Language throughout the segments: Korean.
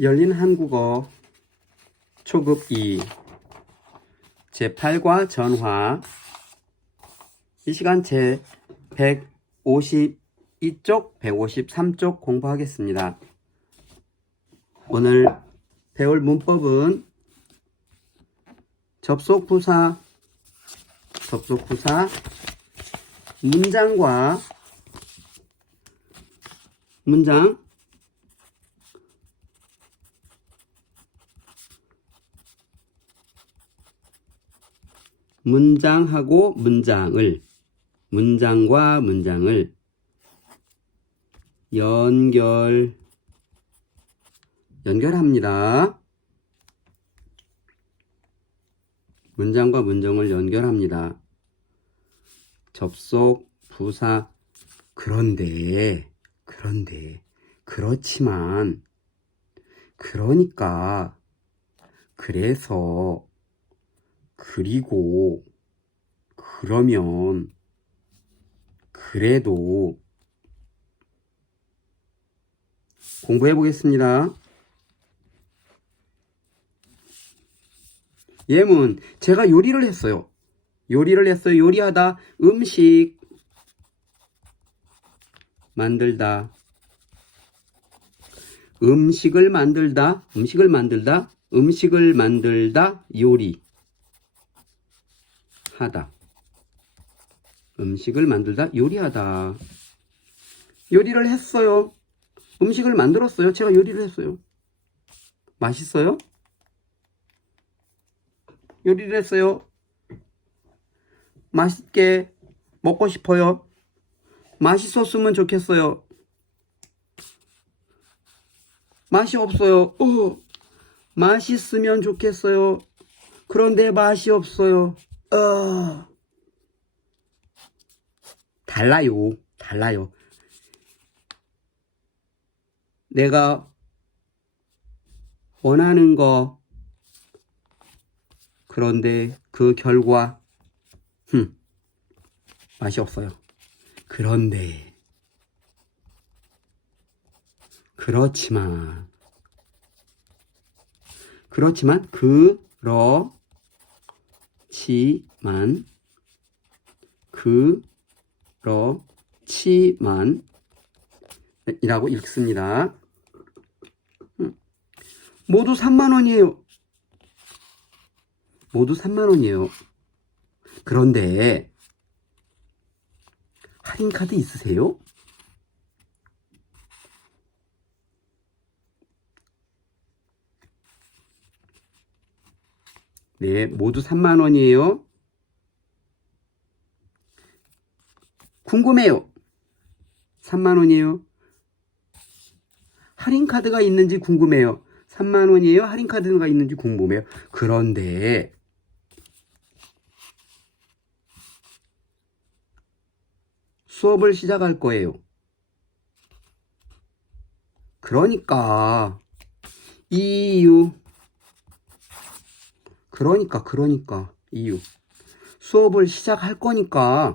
열린 한국어 초급 2 제8과 전화 이 시간 제 152쪽, 153쪽 공부하겠습니다. 오늘 배울 문법은 접속부사, 문장과 문장하고 문장과 문장을 연결합니다. 문장과 문장을 연결합니다. 접속, 부사. 그런데, 그렇지만, 그러니까, 그래서, 그리고, 그러면, 그래도. 공부해 보겠습니다. 예문, 제가 요리를 했어요. 요리하다, 음식 만들다, 음식을 만들다, 요리하다, 음식을 만들다, 요리하다. 요리를 했어요. 음식을 만들었어요. 제가 요리를 했어요. 맛있어요? 요리를 했어요. 맛있게 먹고 싶어요. 맛있었으면 좋겠어요. 맛이 없어요. 맛있으면 좋겠어요. 그런데 맛이 없어요. 달라요. 내가 원하는 거, 그런데 그 결과 맛이 없어요. 그런데 그렇지만 이라고 읽습니다. 모두 3만원이에요. 그런데 할인카드 있으세요? 네, 모두 3만원이에요. 궁금해요. 3만원이에요. 할인카드가 있는지 궁금해요. 3만원이에요. 할인카드가 있는지 궁금해요. 그런데 수업을 시작할 거예요. 그러니까 이유 수업을 시작할 거예요.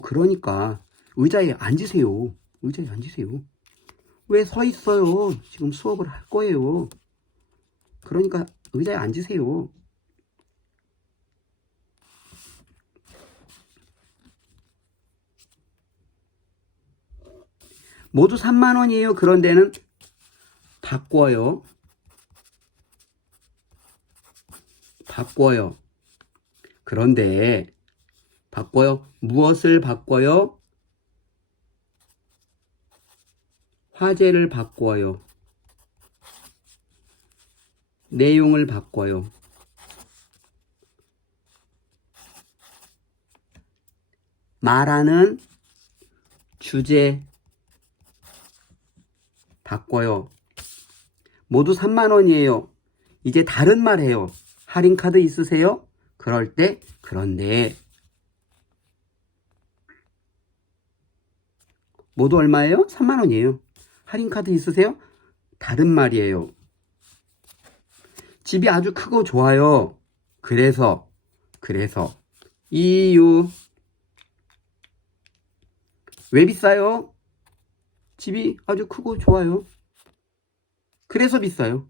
그러니까 의자에 앉으세요. 왜 서 있어요? 지금 수업을 할 거예요. 그러니까 의자에 앉으세요. 모두 3만원이에요. 그런 데는 바꿔요. 그런데 무엇을 바꿔요? 화제를 바꿔요. 내용을 바꿔요. 말하는 주제 바꿔요. 모두 3만원이에요. 이제 다른 말 해요. 할인카드 있으세요? 그럴 때 그런데 모두 얼마예요? 3만원이에요. 할인카드 있으세요? 다른 말이에요. 집이 아주 크고 좋아요. 그래서 이유 왜 비싸요? 집이 아주 크고 좋아요. 그래서 비싸요.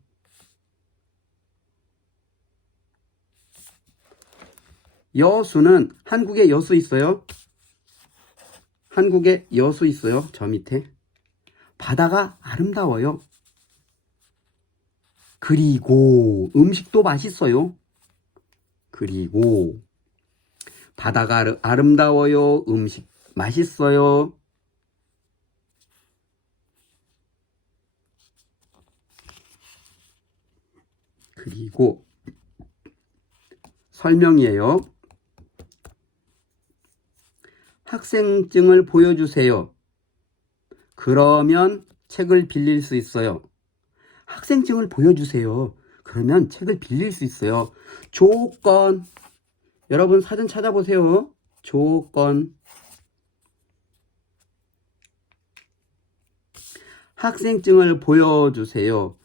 여수는 한국에 여수 있어요. 한국에 여수 있어요. 저 밑에. 바다가 아름다워요. 그리고 음식도 맛있어요. 그리고 바다가 아름다워요. 음식 맛있어요. 그리고 설명이에요. 학생증을 보여주세요. 그러면 책을 빌릴 수 있어요. 학생증을 보여주세요. 그러면 책을 빌릴 수 있어요. 조건. 여러분 사전 찾아보세요. 조건. 학생증을 보여주세요.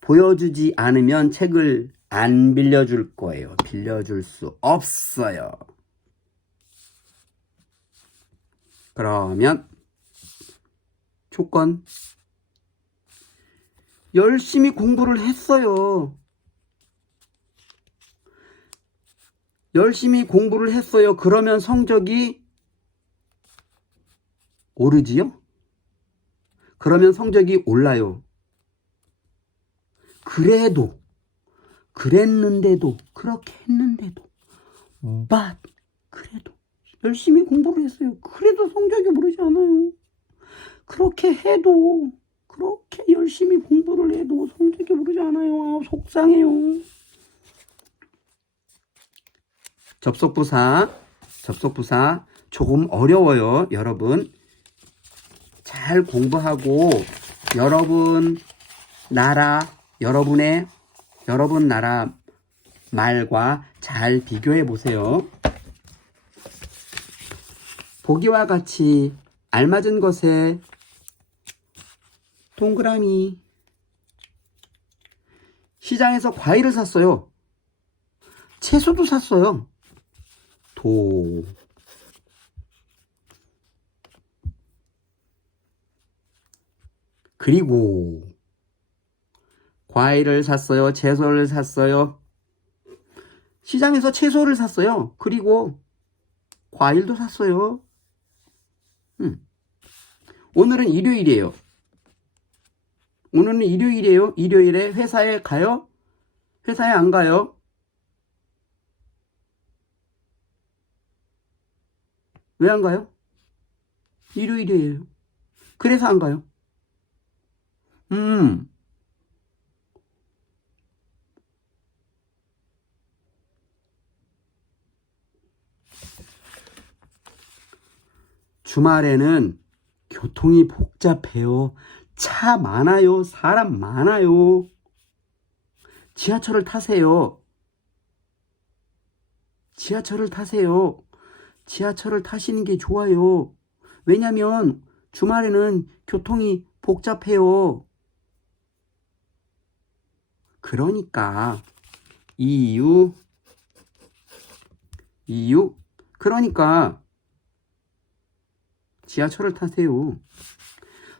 보여주지 않으면 책을 안 빌려줄 거예요. 빌려줄 수 없어요. 그러면 조건. 열심히 공부를 했어요. 열심히 공부를 했어요. 그러면 성적이 오르지요? 그러면 성적이 올라요. 그래도, 그랬는데도, 그렇게 했는데도, but, 그래도, 열심히 공부를 했어요. 그래도 성적이 오르지 않아요. 그렇게 해도, 그렇게 열심히 공부를 해도 성적이 오르지 않아요. 아, 속상해요. 접속부사 조금 어려워요. 여러분 잘 공부하고 여러분 나라 말과 잘 비교해 보세요. 보기와 같이 알맞은 것에 동그라미. 시장에서 과일을 샀어요. 채소도 샀어요. 도. 그리고 과일을 샀어요. 채소를 샀어요. 시장에서 채소를 샀어요. 그리고 과일도 샀어요. 오늘은 일요일이에요. 오늘은 일요일이에요. 일요일에 회사에 가요? 회사에 안 가요? 왜 안 가요? 일요일이에요. 그래서 안 가요. 주말에는 교통이 복잡해요. 차 많아요. 사람 많아요. 지하철을 타세요. 지하철을 타세요. 지하철을 타시는 게 좋아요. 왜냐면 주말에는 교통이 복잡해요. 그러니까 이유 그러니까 지하철을 타세요.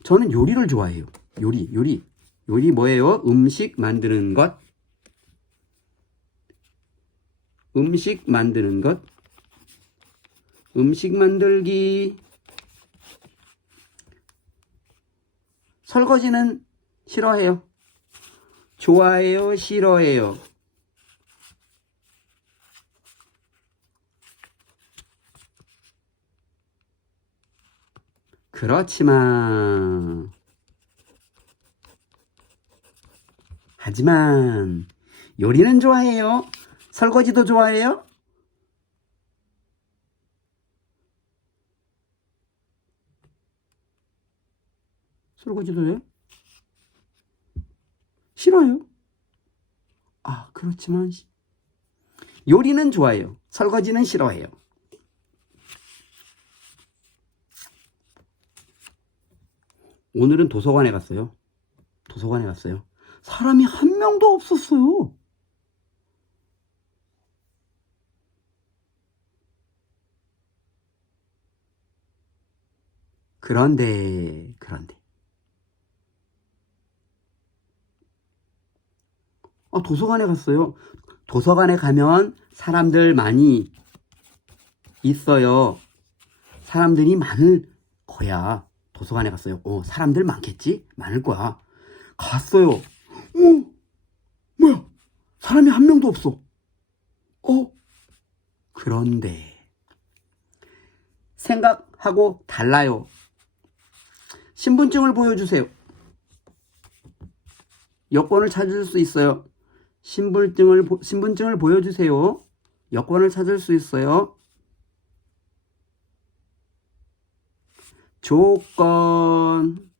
저는 요리를 좋아해요. 요리 뭐예요? 음식 만드는 것. 음식 만들기. 설거지는 싫어해요. 좋아해요, 싫어해요. 그렇지만 하지만 요리는 좋아해요. 설거지도 좋아해요. 설거지도 해요? 싫어요. 아, 그렇지만 요리는 좋아해요. 설거지는 싫어해요. 오늘은 도서관에 갔어요. 사람이 한 명도 없었어요. 그런데 도서관에 갔어요. 도서관에 가면 사람들 많이 있어요. 사람들이 많을 거야. 도서관에 갔어요. 사람들 많겠지? 많을 거야. 갔어요. 뭐야? 사람이 한 명도 없어. 그런데 생각하고 달라요. 신분증을 보여주세요. 여권을 찾을 수 있어요. 신분증을 보여주세요. 여권을 찾을 수 있어요. 조건.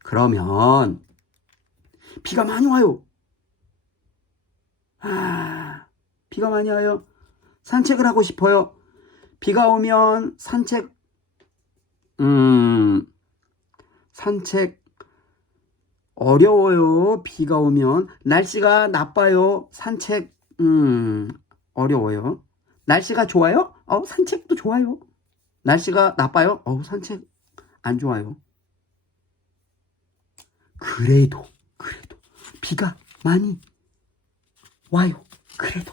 그러면 비가 많이 와요. 비가 많이 와요. 산책을 하고 싶어요. 비가 오면 산책 어려워요. 비가 오면 날씨가 나빠요. 산책 어려워요. 날씨가 좋아요? 산책도 좋아요. 날씨가 나빠요? 산책 안 좋아요. 그래도 비가 많이 와요. 그래도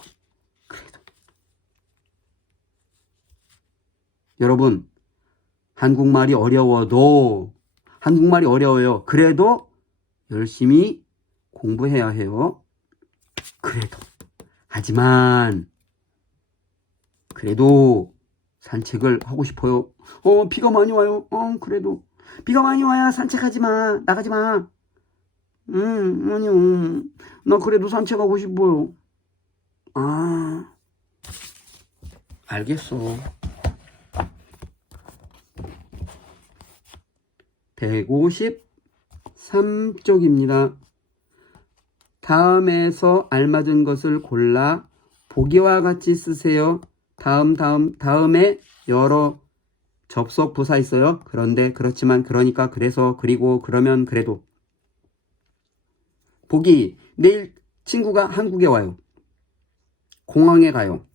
여러분, 한국말이 어려워요. 그래도 열심히 공부해야 해요. 하지만 그래도 산책을 하고 싶어요. 비가 많이 와요. 그래도 비가 많이 와야 산책하지 마. 나가지 마. 아니요. 나 그래도 산책하고 싶어요. 알겠어. 153쪽입니다. 다음에서 알맞은 것을 골라 보기와 같이 쓰세요. 다음에 여러 접속 부사 있어요. 그런데, 그렇지만, 그러니까, 그래서, 그리고, 그러면, 그래도. 보기. 내일 친구가 한국에 와요. 공항에 가요.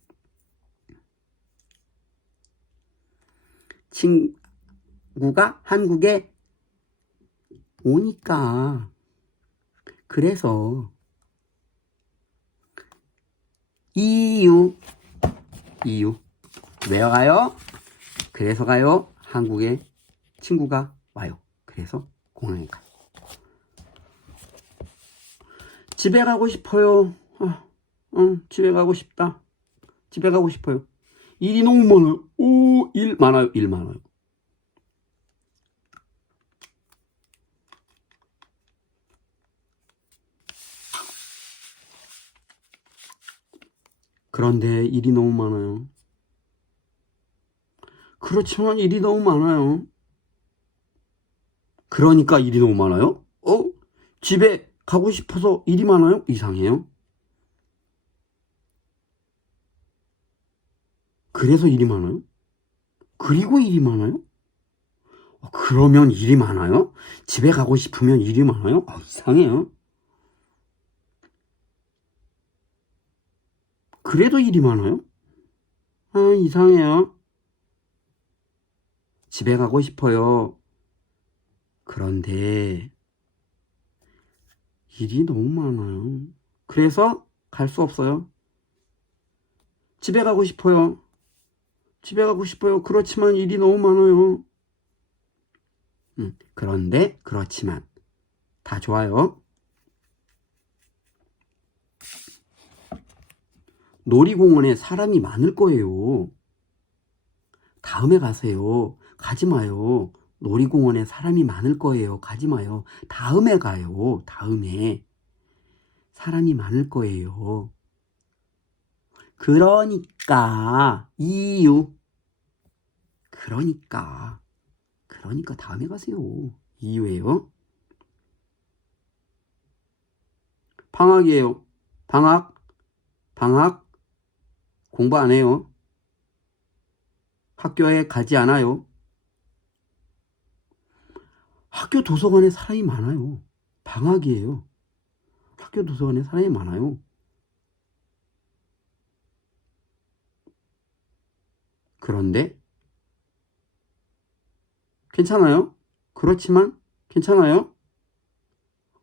친구가 한국에 오니까. 그래서 이유 왜 가요? 그래서 가요. 한국에 친구가 와요. 그래서 공항에 가요. 집에 가고 싶어요. 집에 가고 싶다. 집에 가고 싶어요. 일이 너무 많아요. 일 많아요. 그런데 일이 너무 많아요. 그렇지만 일이 너무 많아요. 그러니까 일이 너무 많아요? 집에 가고 싶어서 일이 많아요? 이상해요. 그래서 일이 많아요? 그리고 일이 많아요? 그러면 일이 많아요? 집에 가고 싶으면 일이 많아요? 이상해요. 그래도 일이 많아요? 이상해요. 집에 가고 싶어요. 그런데 일이 너무 많아요. 그래서 갈 수 없어요. 집에 가고 싶어요. 그렇지만 일이 너무 많아요. 그런데, 그렇지만. 다 좋아요. 놀이공원에 사람이 많을 거예요. 다음에 가세요. 가지 마요. 놀이공원에 사람이 많을 거예요. 가지 마요. 다음에 가요. 다음에. 사람이 많을 거예요. 그러니까, 이유. 그러니까 다음에 가세요. 이유예요. 방학이에요. 방학. 공부 안 해요. 학교에 가지 않아요. 학교 도서관에 사람이 많아요. 방학이에요. 학교 도서관에 사람이 많아요. 그런데 괜찮아요? 그렇지만 괜찮아요.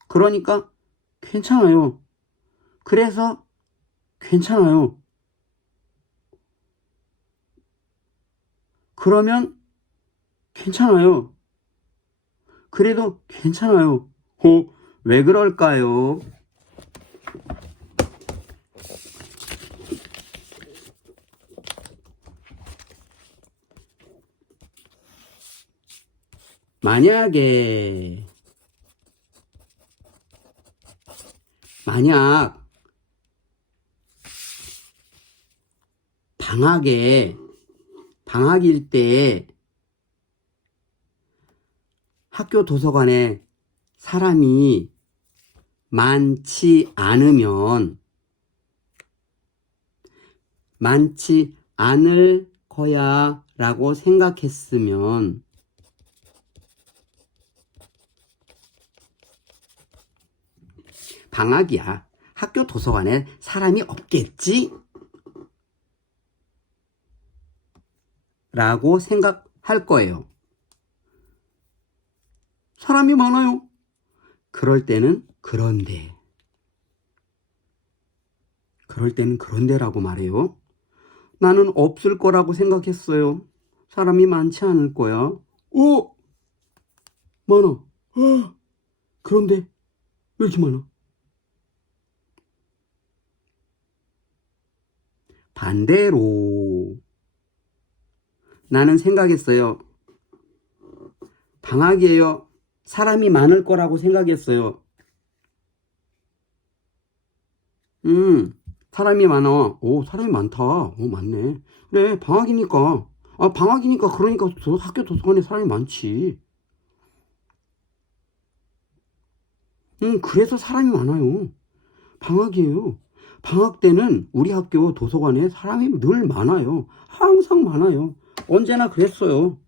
그러니까 괜찮아요. 그래서 괜찮아요. 그러면 괜찮아요. 그래도 괜찮아요. 왜 그럴까요? 만약 방학일 때 학교 도서관에 사람이 많지 않을 거야 라고 생각했으면 방학이야. 학교 도서관에 사람이 없겠지? 라고 생각할 거예요. 사람이 많아요. 그럴 때는 그런데라고 말해요. 나는 없을 거라고 생각했어요. 사람이 많지 않을 거야. 많아. 그런데 왜 이렇게 많아? 반대로 나는 생각했어요. 방학이에요. 사람이 많을 거라고 생각했어요. 사람이 많아. 사람이 많다. 많네. 그래, 방학이니까. 방학이니까 그러니까 학교 도서관에 사람이 많지. 그래서 사람이 많아요. 방학이에요. 방학 때는 우리 학교 도서관에 사람이 늘 많아요. 항상 많아요. 언제나 그랬어요.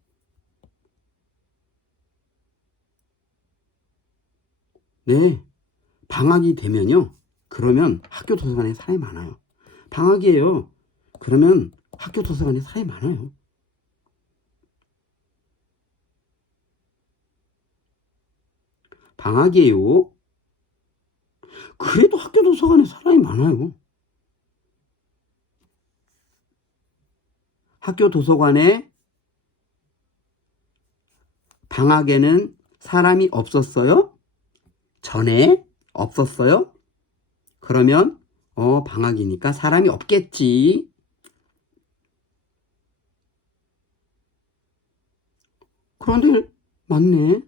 네, 방학이 되면요. 그러면 학교 도서관에 사람이 많아요. 방학이에요. 그러면 학교 도서관에 사람이 많아요. 방학이에요. 그래도 학교 도서관에 사람이 많아요. 학교 도서관에 방학에는 사람이 없었어요? 전에 없었어요? 그러면 방학이니까 사람이 없겠지. 그런데 맞네.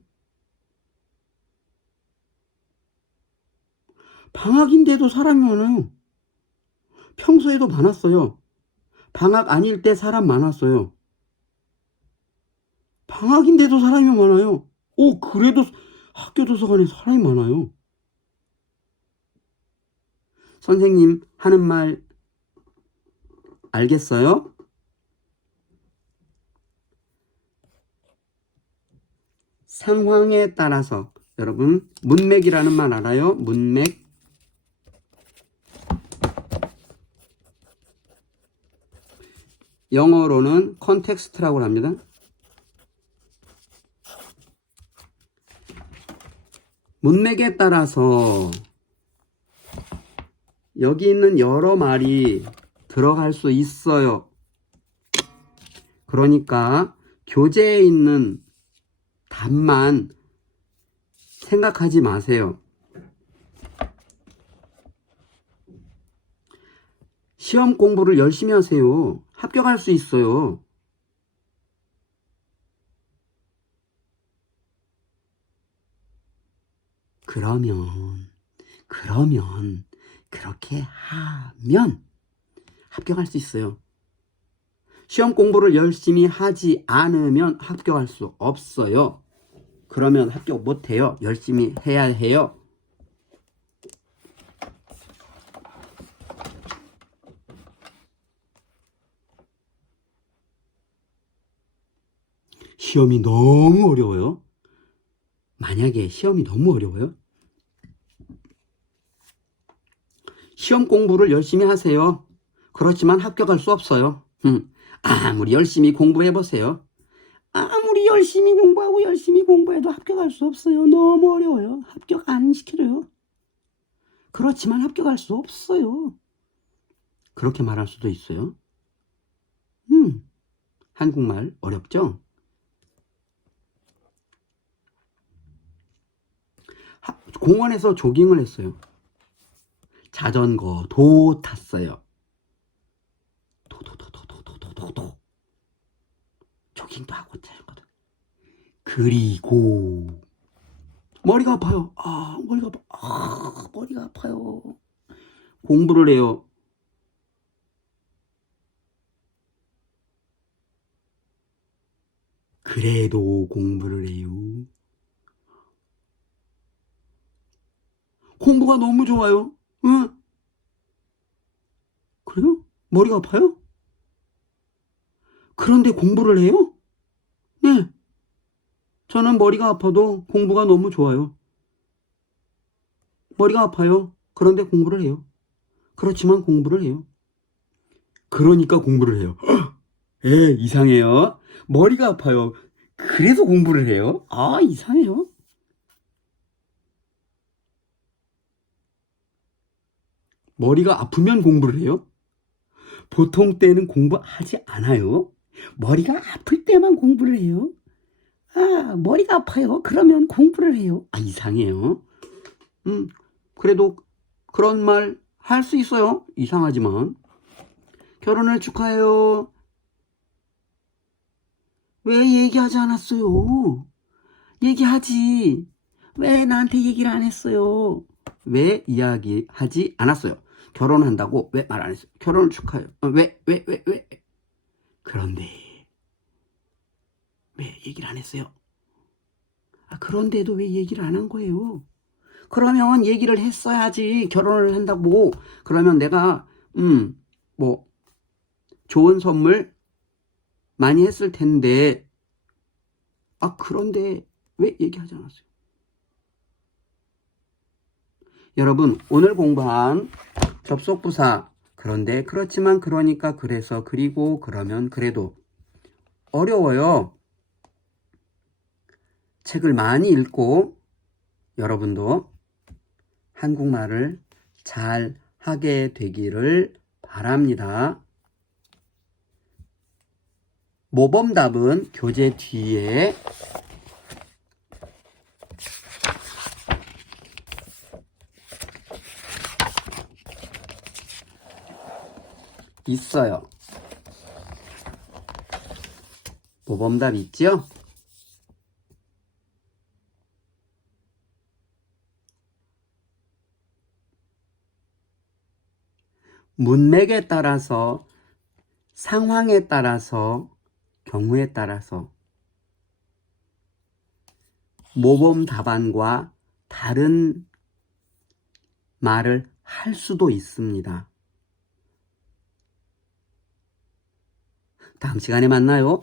방학인데도 사람이 많아요. 평소에도 많았어요. 방학 아닐 때 사람 많았어요. 방학인데도 사람이 많아요. 그래도 학교 도서관에 사람이 많아요. 선생님 하는 말 알겠어요? 상황에 따라서 여러분 문맥이라는 말 알아요? 문맥. 영어로는 컨텍스트라고 합니다. 문맥에 따라서 여기 있는 여러 말이 들어갈 수 있어요. 그러니까 교재에 있는 답만 생각하지 마세요. 시험 공부를 열심히 하세요. 합격할 수 있어요. 그러면 그렇게 하면 합격할 수 있어요. 시험 공부를 열심히 하지 않으면 합격할 수 없어요. 그러면 합격 못해요. 열심히 해야 해요. 시험이 너무 어려워요. 만약에 시험이 너무 어려워요. 시험 공부를 열심히 하세요. 그렇지만 합격할 수 없어요. 아무리 열심히 공부해보세요. 아무리 열심히 공부하고 열심히 공부해도 합격할 수 없어요. 너무 어려워요. 합격 안 시켜줘요. 그렇지만 합격할 수 없어요. 그렇게 말할 수도 있어요. 한국말 어렵죠? 공원에서 조깅을 했어요. 자전거 도 탔어요. 도도도도도도도도 조깅도 하고 자전거도. 그리고 머리가 아파요. 머리가 아파요. 공부를 해요. 그래도 공부를 해요. 공부가 너무 좋아요. 응? 그래요? 머리가 아파요? 그런데 공부를 해요? 네. 저는 머리가 아파도 공부가 너무 좋아요. 머리가 아파요. 그런데 공부를 해요. 그렇지만 공부를 해요. 그러니까 공부를 해요. 이상해요. 머리가 아파요. 그래서 공부를 해요? 이상해요. 머리가 아프면 공부를 해요? 보통 때는 공부하지 않아요. 머리가 아플 때만 공부를 해요. 머리가 아파요. 그러면 공부를 해요. 이상해요. 그래도 그런 말 할 수 있어요. 이상하지만. 결혼을 축하해요. 왜 얘기하지 않았어요? 얘기하지. 왜 나한테 얘기를 안 했어요? 왜 이야기하지 않았어요? 결혼한다고 왜 말 안 했어요? 결혼을 축하해요. 왜? 그런데 왜 얘기를 안 했어요? 그런데도 왜 얘기를 안 한 거예요? 그러면 얘기를 했어야지. 결혼을 한다고. 그러면 내가 뭐 좋은 선물 많이 했을 텐데. 그런데 왜 얘기하지 않았어요? 여러분, 오늘 공부한 접속부사 그런데 그렇지만 그러니까 그래서 그리고 그러면 그래도 어려워요. 책을 많이 읽고 여러분도 한국말을 잘 하게 되기를 바랍니다. 모범답은 교재 뒤에 있어요. 모범답 있죠? 문맥에 따라서, 상황에 따라서, 경우에 따라서 모범 답안과 다른 말을 할 수도 있습니다. 다음 시간에 만나요.